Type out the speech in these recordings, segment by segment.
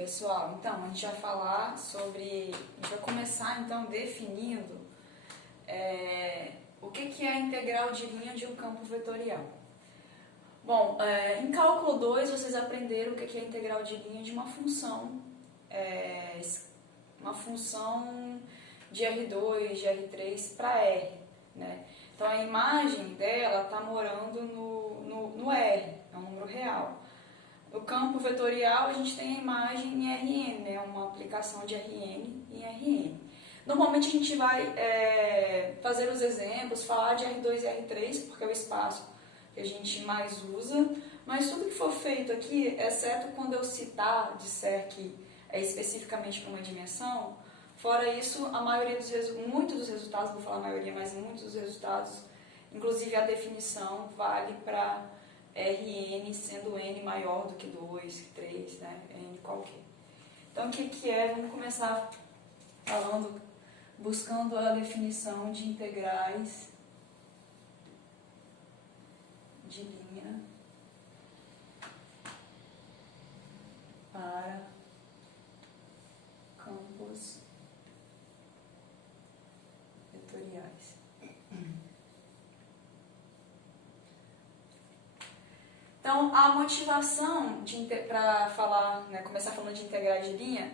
pessoal, então a gente vai falar sobre, a gente vai começar então definindo o que é a integral de linha de um campo vetorial. Bom, em cálculo 2 vocês aprenderam o que é a integral de linha de uma função de R2, de R3 para R, né? Então a imagem dela está morando no R, é um número real. No campo vetorial a gente tem a imagem em Rn, né? Uma aplicação de Rn em Rn. Normalmente a gente vai fazer os exemplos, falar de R2 e R3, porque é o espaço que a gente mais usa, mas tudo que for feito aqui, exceto quando eu disser que é especificamente para uma dimensão, fora isso, muitos dos resultados, vou falar a maioria, mas muitos dos resultados, inclusive a definição, vale para Rn, sendo n maior do que 2, que 3, né? N qualquer. Então, o que é? Vamos começar buscando a definição de integrais de linha para campos vetoriais. Então, a motivação para falar, né, começar falando de integrais de linha,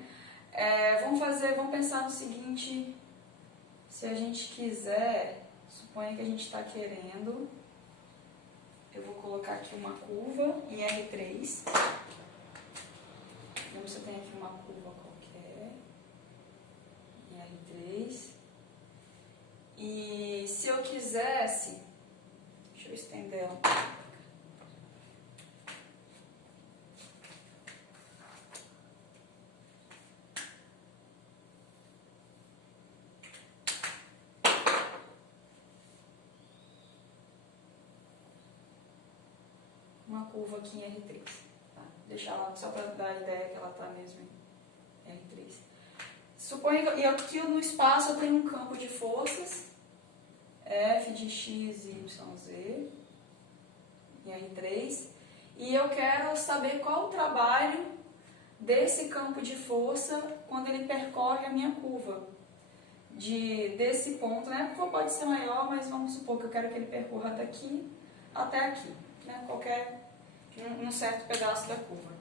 vamos pensar no seguinte: se a gente quiser, suponha que a gente está querendo, eu vou colocar aqui uma curva em R3, então você tem aqui uma curva qualquer em R3, e se eu quisesse, deixa eu estender ela um pouco. Uma curva aqui em R3, tá? Deixar ela só para dar a ideia que ela está mesmo em R3. Suponha que aqui no espaço eu tenho um campo de forças, F de x, y, z, em R3, e eu quero saber qual o trabalho desse campo de força quando ele percorre a minha curva. Desse ponto, né? A curva pode ser maior, mas vamos supor que eu quero que ele percorra daqui até aqui, né? Um certo pedaço da curva.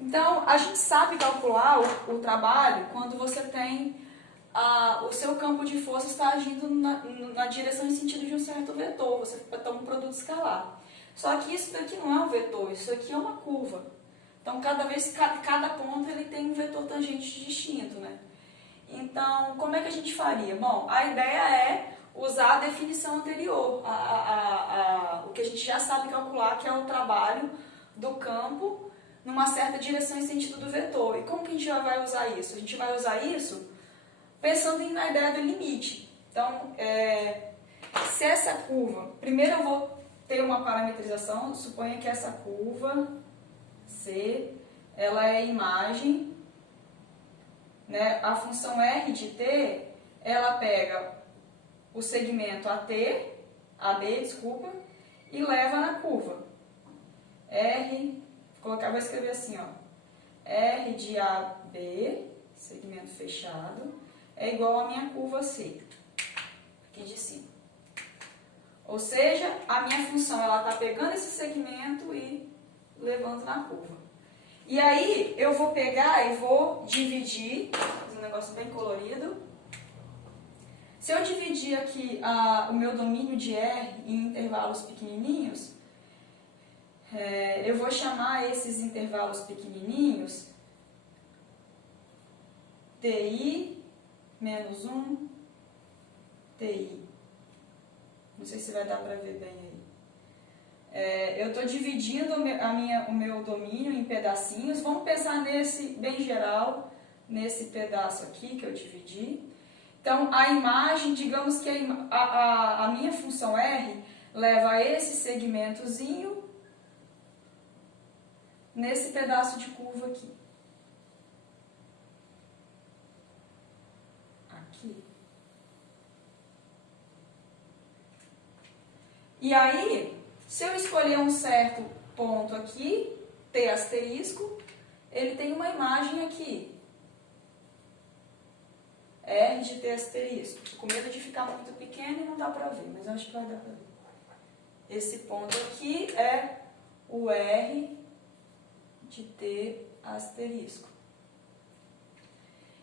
Então, a gente sabe calcular o trabalho quando você tem o seu campo de força está agindo na direção e sentido de um certo vetor, você está um produto escalar. Só que isso daqui não é um vetor, isso aqui é uma curva. Então, cada ponto ele tem um vetor tangente distinto, né? Então, como é que a gente faria? Bom, a ideia é usar a definição anterior, o que a gente já sabe calcular, que é o trabalho do campo numa certa direção e sentido do vetor. E como que a gente já vai usar isso? A gente vai usar isso pensando na ideia do limite. Então, se essa curva... Primeiro eu vou ter uma parametrização, suponha que essa curva C, ela é imagem, né? A função R de T, ela pega o segmento AB, e leva na curva. Vou escrever assim, ó. R de AB, segmento fechado, é igual à minha curva C, aqui de cima. Ou seja, a minha função, ela está pegando esse segmento e levando na curva. E aí, eu vou pegar e vou dividir, fazer um negócio bem colorido. Se eu dividir aqui o meu domínio de R em intervalos pequenininhos, eu vou chamar esses intervalos pequenininhos TI menos 1, TI. Não sei se vai dar para ver bem aí. Eu estou dividindo o meu domínio em pedacinhos. Vamos pensar bem geral, nesse pedaço aqui que eu dividi. Então, a imagem, digamos que a minha função R leva esse segmentozinho nesse pedaço de curva aqui. E aí, se eu escolher um certo ponto aqui, T asterisco, ele tem uma imagem aqui. R de T asterisco. Tô com medo de ficar muito pequeno e não dá pra ver, mas eu acho que vai dar pra ver. Esse ponto aqui é o R de T asterisco.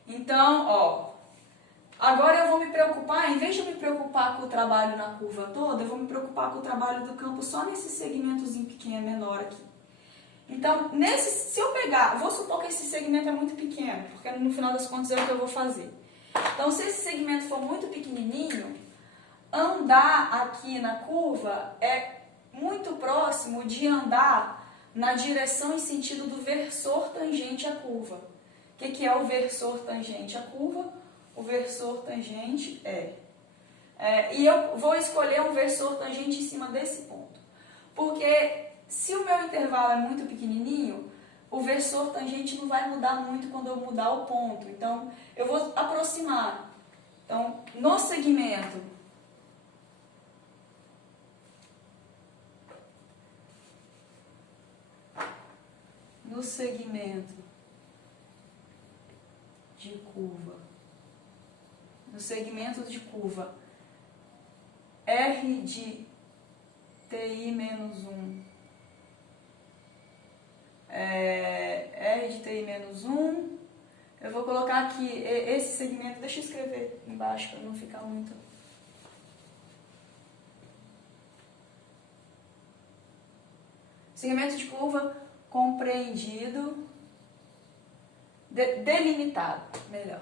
Então, ó, agora eu vou me preocupar, em vez de eu me preocupar com o trabalho na curva toda, eu vou me preocupar com o trabalho do campo só nesse segmentozinho pequeno, menor aqui. Então, se eu pegar, vou supor que esse segmento é muito pequeno, porque no final das contas é o que eu vou fazer. Então, se esse segmento for muito pequenininho, andar aqui na curva é muito próximo de andar na direção e sentido do versor tangente à curva. O que é o versor tangente à curva? O versor tangente e eu vou escolher um versor tangente em cima desse ponto. Porque se o meu intervalo é muito pequenininho, o versor tangente não vai mudar muito quando eu mudar o ponto. Então, eu vou aproximar. Então, no segmento de curva, R de TI menos 1, R de TI menos 1, eu vou colocar aqui esse segmento, deixa eu escrever embaixo para não ficar muito. Segmento de curva compreendido, delimitado, melhor.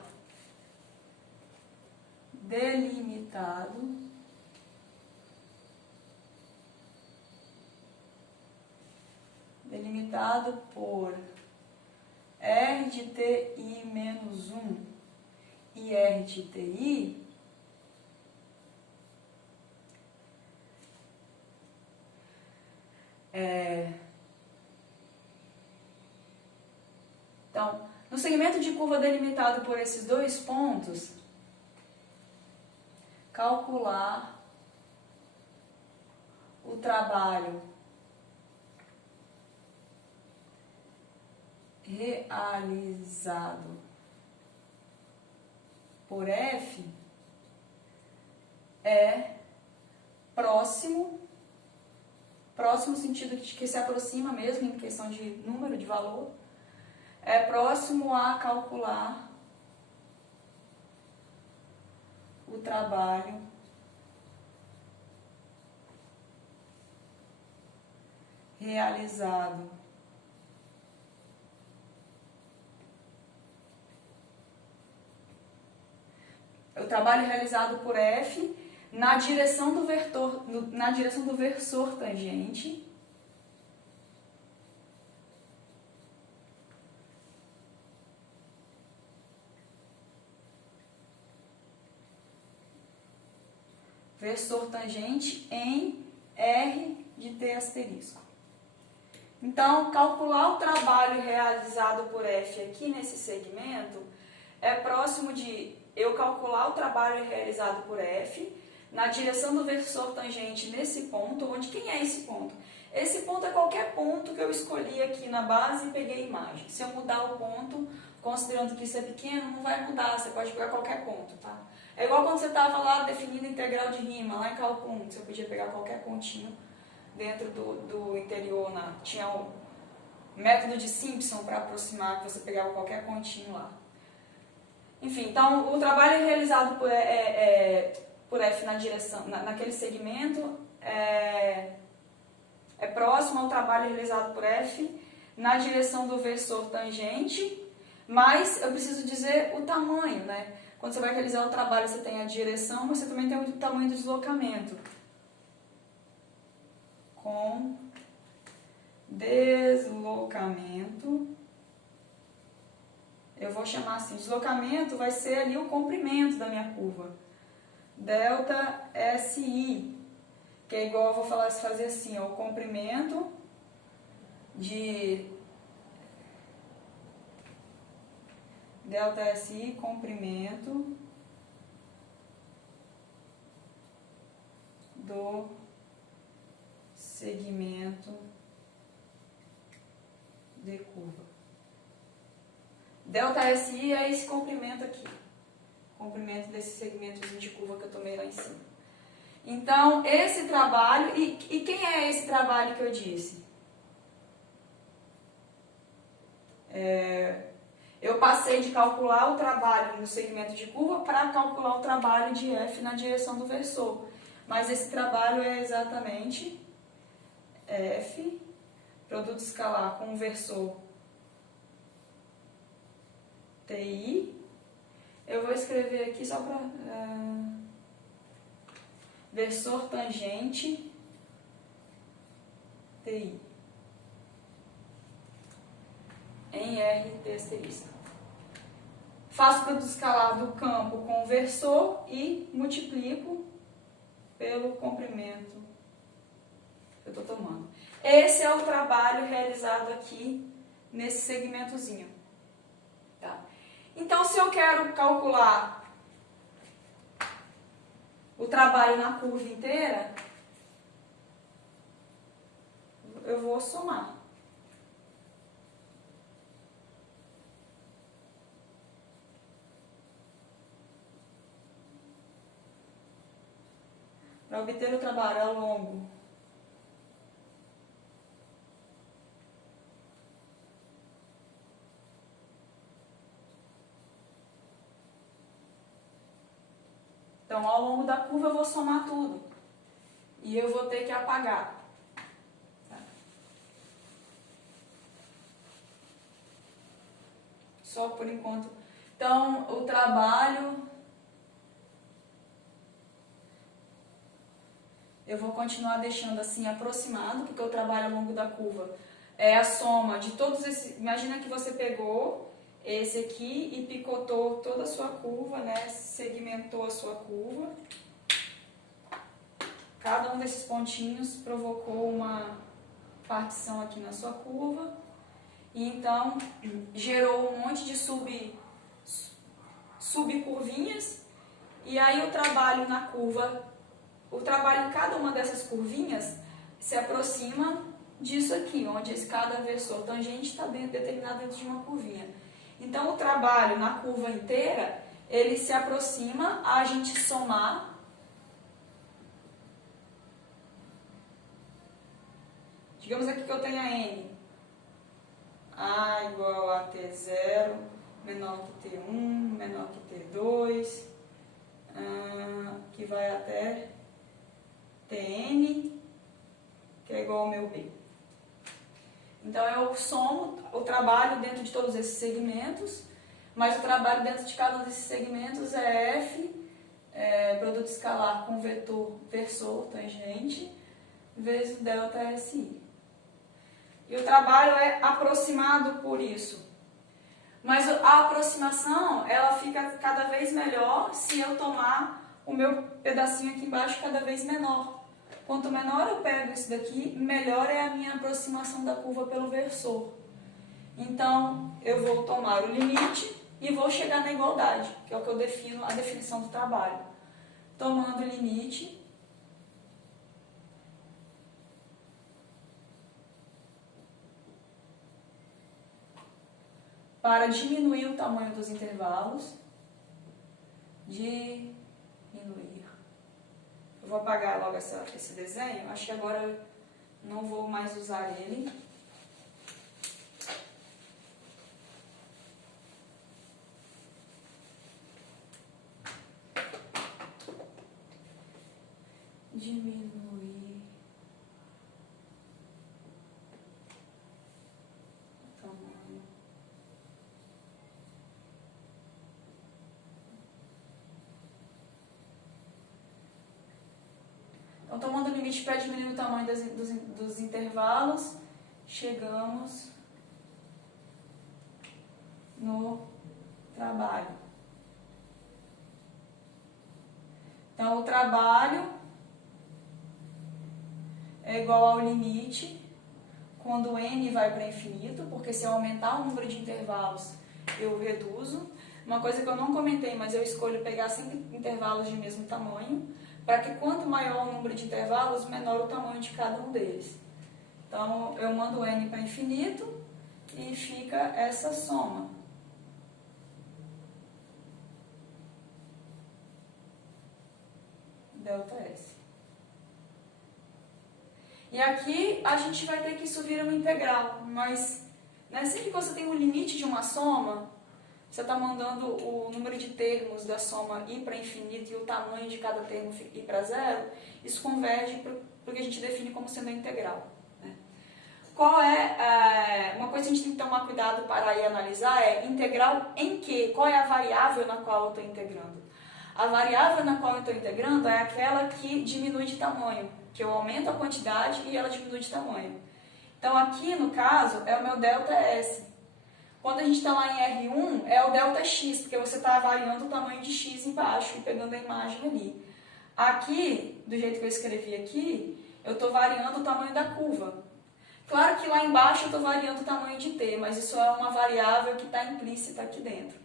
Delimitado por R de TI menos 1 e R de TI, então, no segmento de curva delimitado por esses dois pontos, calcular o trabalho realizado por F é próximo no sentido de que se aproxima mesmo, em questão de número, de valor, é próximo a calcular o trabalho realizado por F na direção do versor tangente em R de T asterisco. Então, calcular o trabalho realizado por F aqui nesse segmento é próximo de eu calcular o trabalho realizado por F na direção do versor tangente nesse ponto, onde quem é esse ponto? Esse ponto é qualquer ponto que eu escolhi aqui na base e peguei a imagem. Se eu mudar o ponto, considerando que isso é pequeno, não vai mudar, você pode pegar qualquer ponto, tá? É igual quando você estava lá definindo integral de rima, lá em cálculo 1, você podia pegar qualquer pontinho dentro do interior, tinha o método de Simpson para aproximar, que você pegava qualquer pontinho lá. Enfim, então o trabalho realizado por F na direção, naquele segmento é próximo ao trabalho realizado por F na direção do versor tangente, mas eu preciso dizer o tamanho, né? Quando você vai realizar o trabalho, você tem a direção, mas você também tem o tamanho do deslocamento. Com deslocamento, eu vou chamar assim, deslocamento vai ser ali o comprimento da minha curva. Delta SI, que é igual, eu vou fazer assim, ó, o comprimento de delta SI, comprimento do segmento de curva. ΔSI é esse comprimento aqui. Comprimento desse segmentozinho de curva que eu tomei lá em cima. Então, esse trabalho... E quem é esse trabalho que eu disse? Eu passei de calcular o trabalho no segmento de curva para calcular o trabalho de F na direção do versor. Mas esse trabalho é exatamente F, produto escalar com o versor TI. Eu vou escrever aqui só para... versor tangente TI. Em R asterisco. Faço o produto escalar do campo com o versor e multiplico pelo comprimento que eu estou tomando. Esse é o trabalho realizado aqui nesse segmentozinho. Tá? Então, se eu quero calcular o trabalho na curva inteira, eu vou somar. Para obter o trabalho ao longo então, ao longo da curva eu vou somar tudo. E eu vou ter que apagar. Tá? Só por enquanto. Então, o trabalho... eu vou continuar deixando assim aproximado, porque o trabalho ao longo da curva é a soma de todos esses... Imagina que você pegou esse aqui e picotou toda a sua curva, né? Segmentou a sua curva. Cada um desses pontinhos provocou uma partição aqui na sua curva. E então gerou um monte de subcurvinhas. E aí o trabalho na curva... O trabalho em cada uma dessas curvinhas se aproxima disso aqui, onde cada versor tangente está determinado dentro de uma curvinha. Então, o trabalho na curva inteira, ele se aproxima a gente somar. Digamos aqui que eu tenha N. A igual a T0, menor que T1, menor que T2, que vai até... Tn, que é igual ao meu B. Então, eu somo o trabalho dentro de todos esses segmentos, mas o trabalho dentro de cada um desses segmentos é F, produto escalar com vetor versor tangente, vezes ΔSI. E o trabalho é aproximado por isso. Mas a aproximação, ela fica cada vez melhor se eu tomar o meu pedacinho aqui embaixo cada vez menor. Quanto menor eu pego isso daqui, melhor é a minha aproximação da curva pelo versor. Então, eu vou tomar o limite e vou chegar na igualdade, que é o que eu defino, a definição do trabalho. Tomando o limite, para diminuir o tamanho dos intervalos, diminuir. Eu vou apagar logo esse desenho, acho que agora não vou mais usar ele. Diminuir o tamanho. Então, tomando o limite para diminuir o tamanho dos intervalos, chegamos no trabalho. Então, o trabalho é igual ao limite quando n vai para infinito, porque se eu aumentar o número de intervalos, eu reduzo. Uma coisa que eu não comentei, mas eu escolho pegar sempre intervalos de mesmo tamanho, para que quanto maior o número de intervalos, menor o tamanho de cada um deles. Então, eu mando n para infinito e fica essa soma. ΔS. E aqui a gente vai ter que isso vira uma integral, mas né, sempre que você tem um limite de uma soma, você está mandando o número de termos da soma ir para infinito e o tamanho de cada termo ir para zero, isso converge para o que a gente define como sendo a integral. Né? Qual é, uma coisa que a gente tem que tomar cuidado para ir analisar é integral em quê? Qual é a variável na qual eu estou integrando? A variável na qual eu estou integrando é aquela que diminui de tamanho, que eu aumento a quantidade e ela diminui de tamanho. Então aqui no caso é o meu ΔS. Quando a gente está lá em R1 é o ΔX, porque você está variando o tamanho de x embaixo e pegando a imagem ali. Aqui, do jeito que eu escrevi aqui, eu estou variando o tamanho da curva. Claro que lá embaixo eu estou variando o tamanho de t, mas isso é uma variável que está implícita aqui dentro.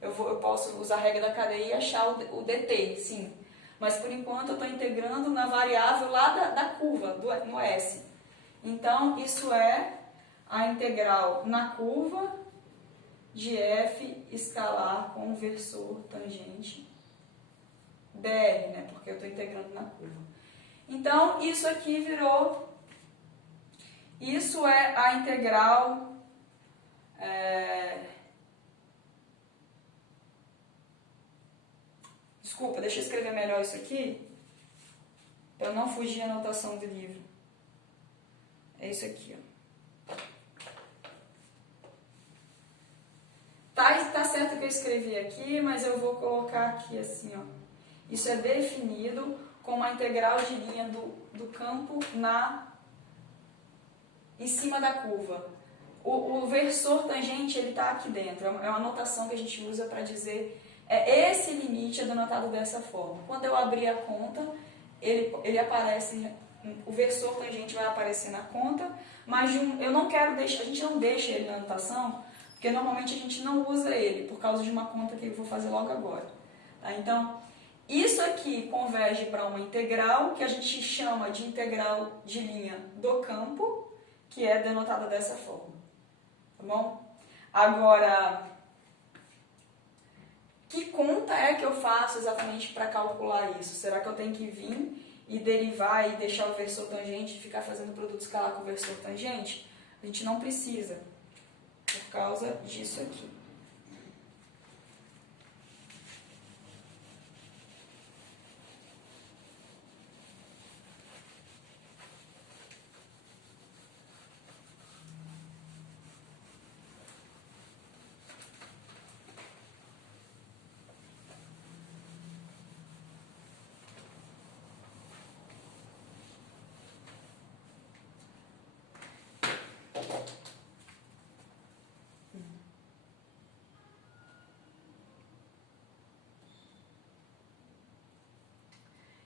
Eu posso usar a regra da cadeia e achar o dt, sim. Mas por enquanto eu estou integrando na variável lá da curva, no S. Então, isso é a integral na curva de f escalar com versor tangente dr, né? Porque eu estou integrando na curva. Então, isso aqui virou... Isso é a integral... Desculpa, deixa eu escrever melhor isso aqui, para eu não fugir à anotação do livro. É isso aqui, ó. Tá certo que eu escrevi aqui, mas eu vou colocar aqui assim, ó. Isso é definido como a integral de linha do campo em cima da curva. O versor tangente, ele está aqui dentro. É uma anotação que a gente usa para dizer... esse limite é denotado dessa forma. Quando eu abrir a conta, ele aparece... O versor tangente vai aparecer na conta, mas eu não quero deixar... A gente não deixa ele na anotação, porque normalmente a gente não usa ele, por causa de uma conta que eu vou fazer logo agora. Tá? Então, isso aqui converge para uma integral, que a gente chama de integral de linha do campo, que é denotada dessa forma. Tá bom? Agora, que conta é que eu faço exatamente para calcular isso? Será que eu tenho que vir e derivar e deixar o versor tangente e ficar fazendo produto escalar com o versor tangente? A gente não precisa, por causa disso aqui.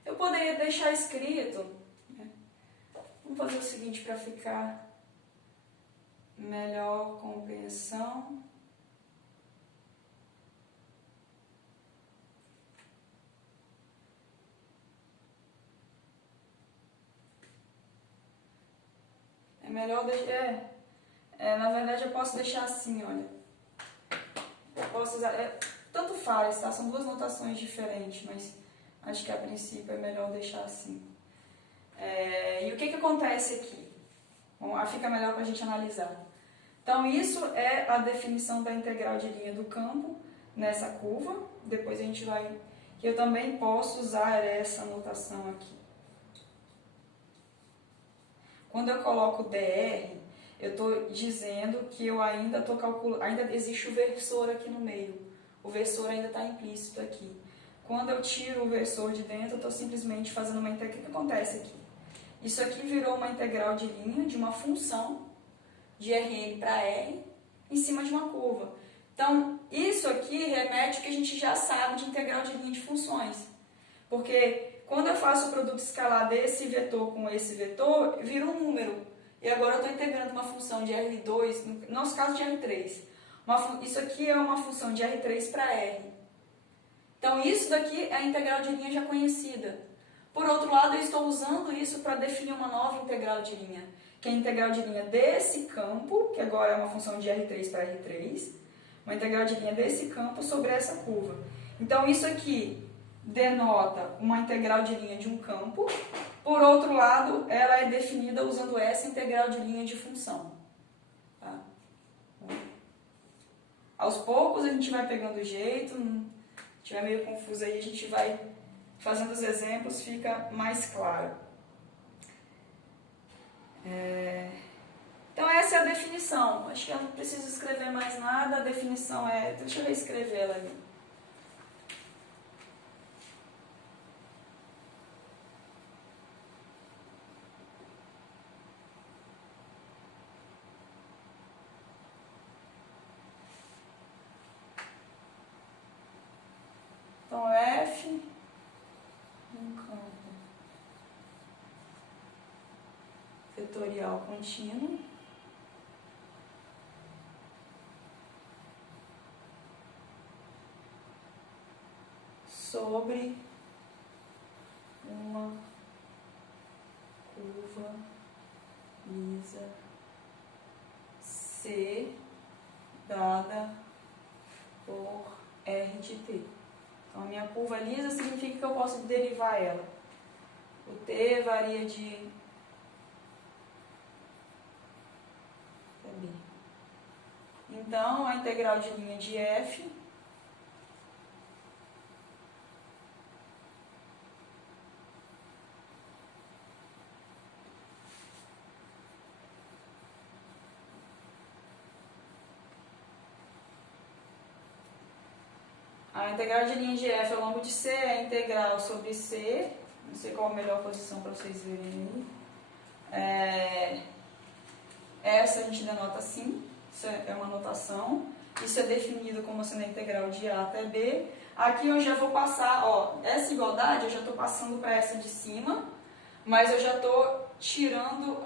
Eu poderia deixar escrito, né? Vamos fazer o seguinte para ficar melhor compreensão. É melhor deixar... na verdade eu posso deixar assim, olha. Eu posso usar... tanto faz, tá? São duas notações diferentes, mas acho que a princípio é melhor deixar assim. E o que acontece aqui? Bom, fica melhor para a gente analisar. Então, isso é a definição da integral de linha do campo nessa curva. Depois a gente vai... Eu também posso usar essa notação aqui. Quando eu coloco dr, eu estou dizendo que eu ainda estou calculando... Ainda existe o versor aqui no meio. O versor ainda está implícito aqui. Quando eu tiro o versor de dentro, eu estou simplesmente fazendo uma integral. O que acontece aqui? Isso aqui virou uma integral de linha de uma função de Rn para R em cima de uma curva. Então, isso aqui remete ao que a gente já sabe de integral de linha de funções. Porque quando eu faço o produto escalar desse vetor com esse vetor, vira um número. E agora eu estou integrando uma função de R2, no nosso caso de R3. Isso aqui é uma função de R3 para R. Então, isso daqui é a integral de linha já conhecida. Por outro lado, eu estou usando isso para definir uma nova integral de linha, que é a integral de linha desse campo, que agora é uma função de R3 para R3, uma integral de linha desse campo sobre essa curva. Então, isso aqui denota uma integral de linha de um campo. Por outro lado, ela é definida usando essa integral de linha de função. Tá? Aos poucos a gente vai pegando o jeito, se estiver meio confuso aí, a gente vai fazendo os exemplos, fica mais claro. Então essa é a definição. Acho que eu não preciso escrever mais nada, a definição é... Deixa eu reescrever ela ali. Então F um campo vetorial contínuo sobre uma curva lisa C dada por R de T. Então, a minha curva lisa significa que eu posso derivar ela. O T varia de B. Então, a integral de linha de F a integral de linha de F ao longo de C é integral sobre C, não sei qual a melhor posição para vocês verem aí. Essa a gente denota assim, isso é uma notação. Isso é definido como sendo a integral de A até B. Aqui eu já vou passar, ó, essa igualdade eu já estou passando para essa de cima, mas eu já estou tirando,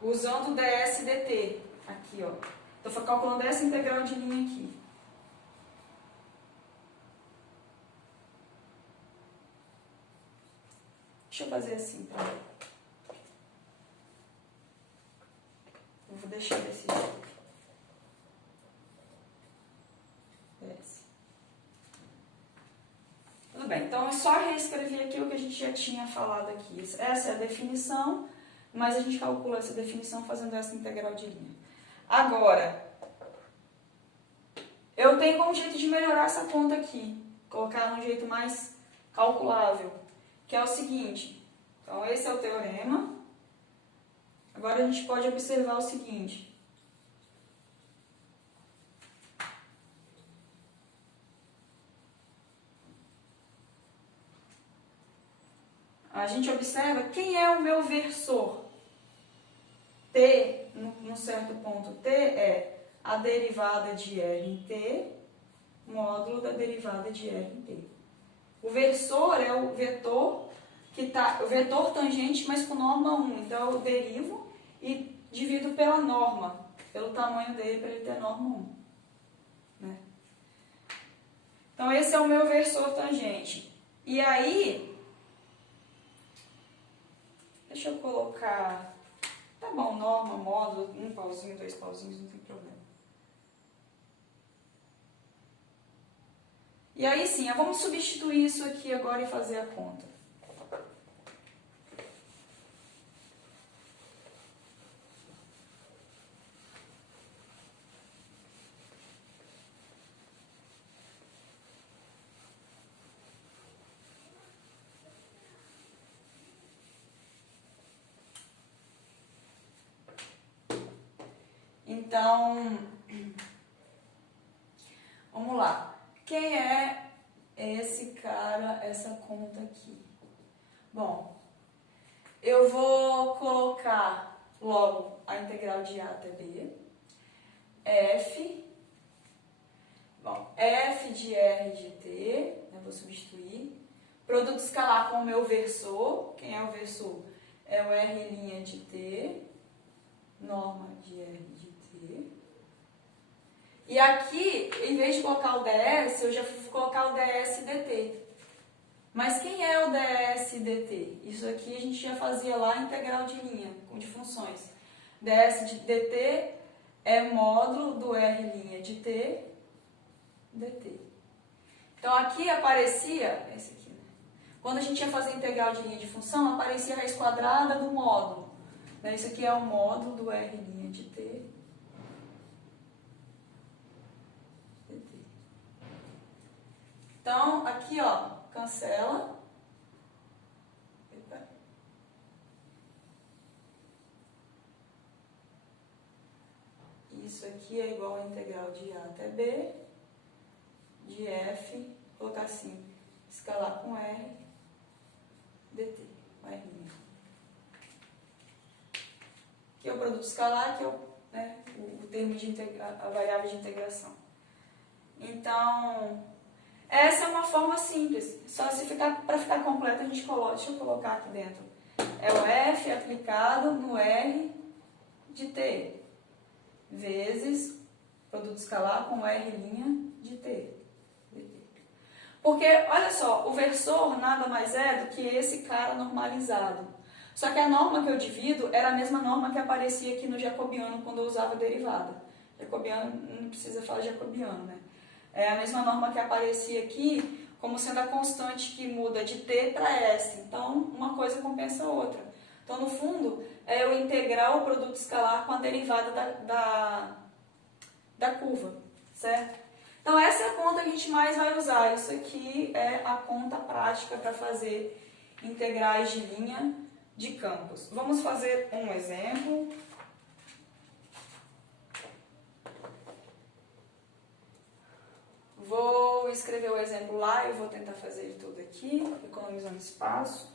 usando ds dt, aqui, ó. Estou calculando essa integral de linha aqui. Deixa eu fazer assim, tá? Eu vou deixar desse jeito. Desce. Tudo bem, então é só reescrever aqui o que a gente já tinha falado aqui. Essa é a definição, mas a gente calcula essa definição fazendo essa integral de linha. Agora, eu tenho como jeito de melhorar essa conta aqui, colocar num jeito mais calculável, que é o seguinte. Então, esse é o teorema. Agora, a gente pode observar o seguinte. A gente observa quem é o meu versor. T, num certo ponto, T é a derivada de R em T, módulo da derivada de R em T. O versor é o vetor que tá, o vetor tangente, mas com norma 1. Então, eu derivo e divido pela norma, pelo tamanho dele, para ele ter norma 1. Né? Então, esse é o meu versor tangente. E aí, deixa eu colocar, tá bom, norma, módulo, um pauzinho, dois pauzinhos, não tem problema. E aí sim, vamos substituir isso aqui agora e fazer a conta. Então, vamos lá. Quem é esse cara, essa conta aqui? Bom, eu vou colocar logo a integral de A até B. F. Bom, F de R de T, eu vou substituir. Produto escalar com o meu versor. Quem é o versor? É o R' de T, norma de R de T. E aqui, em vez de colocar o ds, eu já vou colocar o ds dt. Mas quem é o ds dt? Isso aqui a gente já fazia lá integral de linha, de funções. ds de dt é módulo do R' de t dt. Então aqui aparecia, esse aqui, né? Quando a gente ia fazer integral de linha de função, aparecia a raiz quadrada do módulo. Esse aqui é o módulo do R' de t. dt. Então, aqui, ó, cancela. Isso aqui é igual a integral de A até B, de F, colocar assim, escalar com R, dt, com R'. Aqui é o produto escalar, que é o termo de a variável de integração. Então, essa é uma forma simples. Só para ficar completo, a gente coloca, deixa eu colocar aqui dentro. É o F aplicado no R de t, vezes produto escalar com R' de t. Porque, olha só, o versor nada mais é do que esse cara normalizado. Só que a norma que eu divido era a mesma norma que aparecia aqui no jacobiano quando eu usava derivada. Jacobiano, não precisa falar jacobiano, né? É a mesma norma que aparecia aqui como sendo a constante que muda de t para s. Então, uma coisa compensa a outra. Então, no fundo, é eu integrar o produto escalar com a derivada da curva, certo? Então, essa é a conta que a gente mais vai usar. Isso aqui é a conta prática para fazer integrais de linha de campos. Vamos fazer um exemplo. Vou escrever o exemplo lá e vou tentar fazer ele todo aqui, economizando espaço.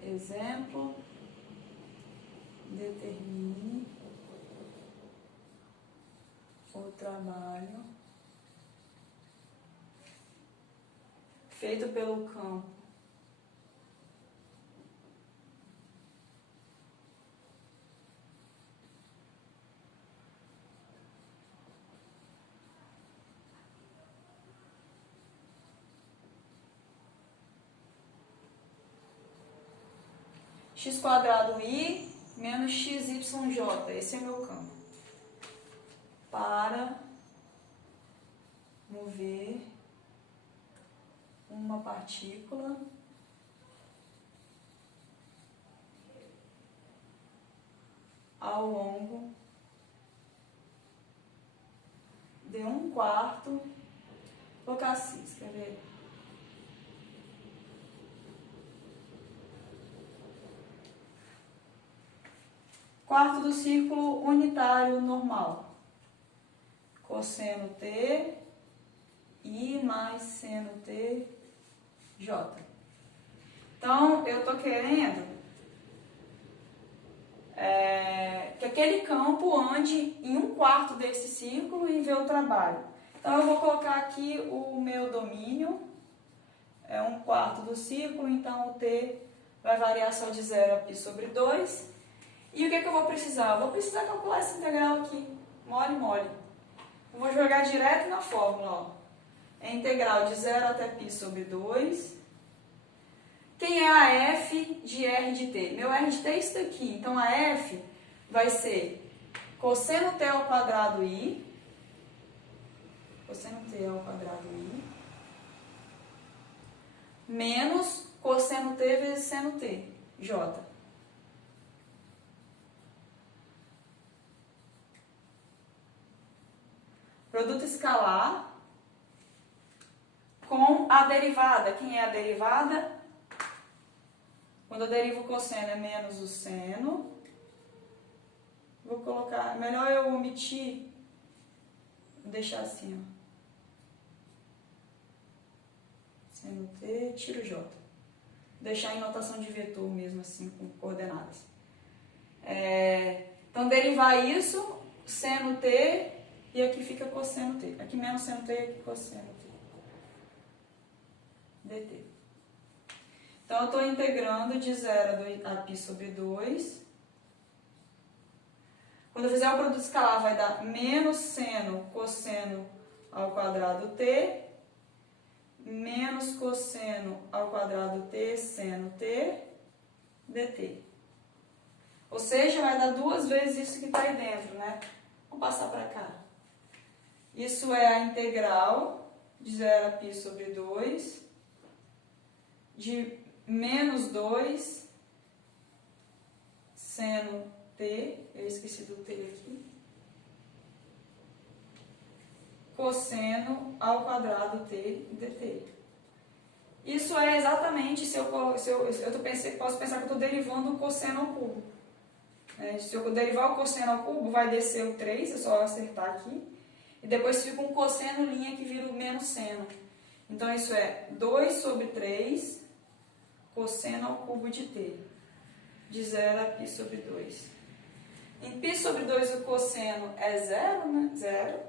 Exemplo, determine o trabalho feito pelo campo x² i menos xyj. Esse é meu campo. Para mover uma partícula ao longo de 1/4, vou colocar assim, escrever. Quarto do círculo unitário normal. Cosseno t, i mais seno t, j. Então, eu estou querendo que aquele campo ande em 1/4 desse círculo e ver o trabalho. Então, eu vou colocar aqui o meu domínio, é 1/4 do círculo, então o t vai variar só de 0 a π sobre 2. E o que eu vou precisar? Eu vou precisar calcular essa integral aqui, mole, mole. Eu vou jogar direto na fórmula, ó. É integral de 0 até π sobre 2. Quem é a f de r de t? Meu r de t é isso daqui. Então, a f vai ser cosseno t ao quadrado i. Cosseno t ao quadrado i. Menos cosseno t vezes seno t, j. Produto escalar com a derivada. Quem é a derivada? Quando eu derivo o cosseno é menos o seno. Vou colocar, melhor eu omitir, vou deixar assim, ó. Seno t, tiro j. Deixar em notação de vetor mesmo assim, com coordenadas. Então, derivar isso, seno t, e aqui fica cosseno t. Aqui menos seno t e aqui cosseno t. dt. Então, eu estou integrando de 0 a π sobre 2. Quando eu fizer o produto escalar, vai dar menos seno cosseno ao quadrado t, menos cosseno ao quadrado t, seno t, dt. Ou seja, vai dar 2 vezes isso que está aí dentro, né? Vamos passar para cá. Isso é a integral de 0 a π sobre 2, de menos 2, seno t, eu esqueci do t aqui, cosseno ao quadrado t dt. Isso é exatamente, posso pensar que eu estou derivando o cosseno ao cubo. Se eu derivar o cosseno ao cubo, vai descer o 3, é só acertar aqui. E depois fica um cosseno linha que vira o menos seno. Então, isso é 2 sobre 3 cosseno ao cubo de t, de 0 a π sobre 2. Em π sobre 2 o cosseno é 0, né? 0.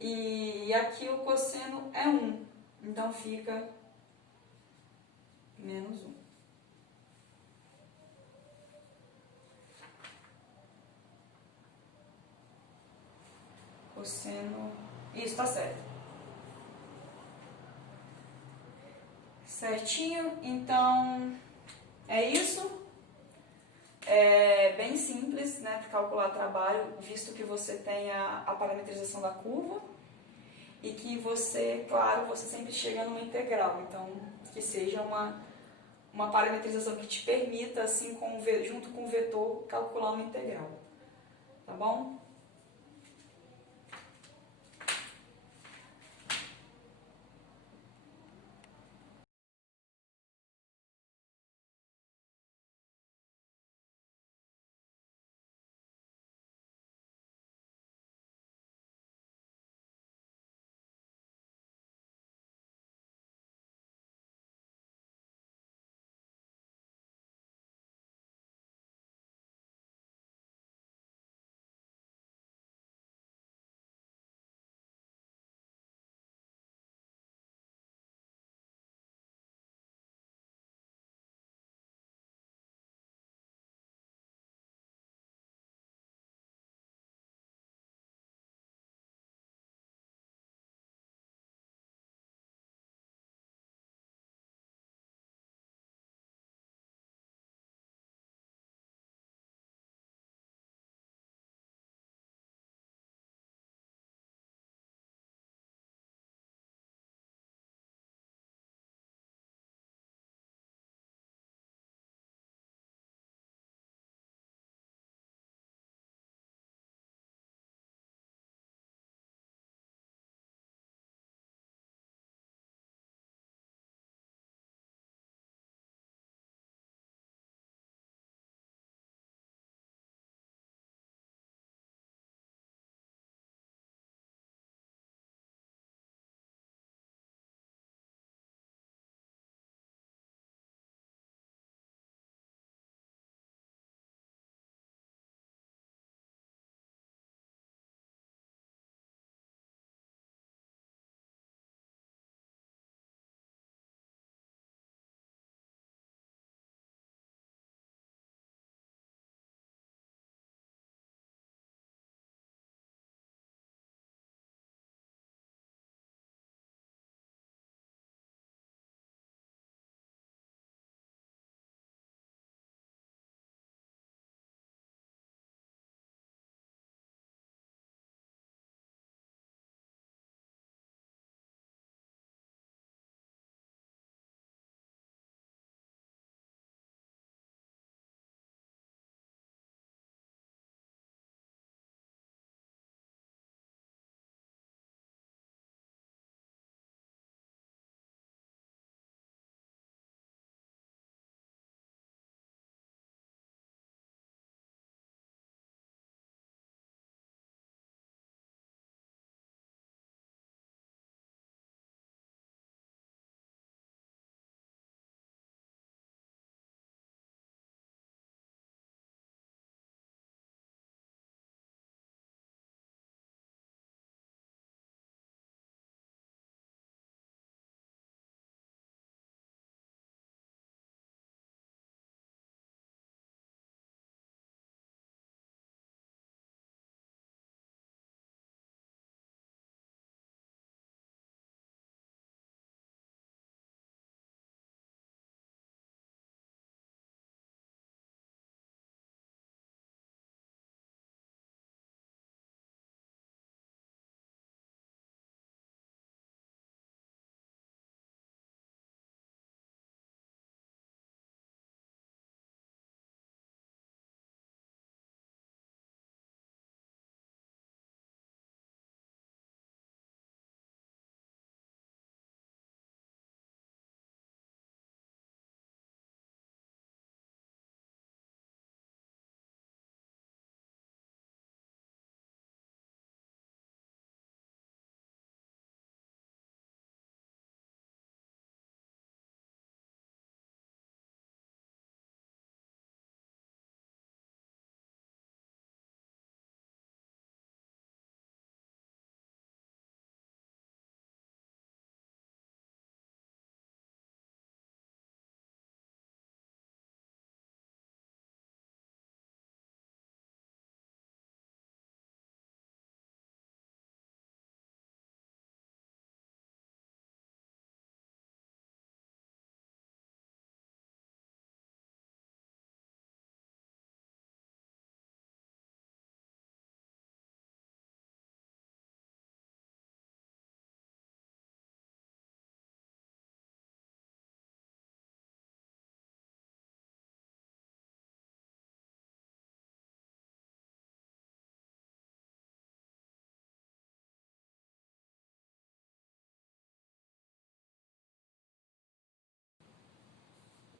E aqui o cosseno é 1. Então, fica menos 1. Cosseno... Isso, está certo. Certinho? Então, é isso. É bem simples, né, de calcular trabalho, visto que você tem a parametrização da curva e que você, claro, você sempre chega numa integral. Então, que seja uma parametrização que te permita, assim, junto com o vetor, calcular uma integral. Tá bom?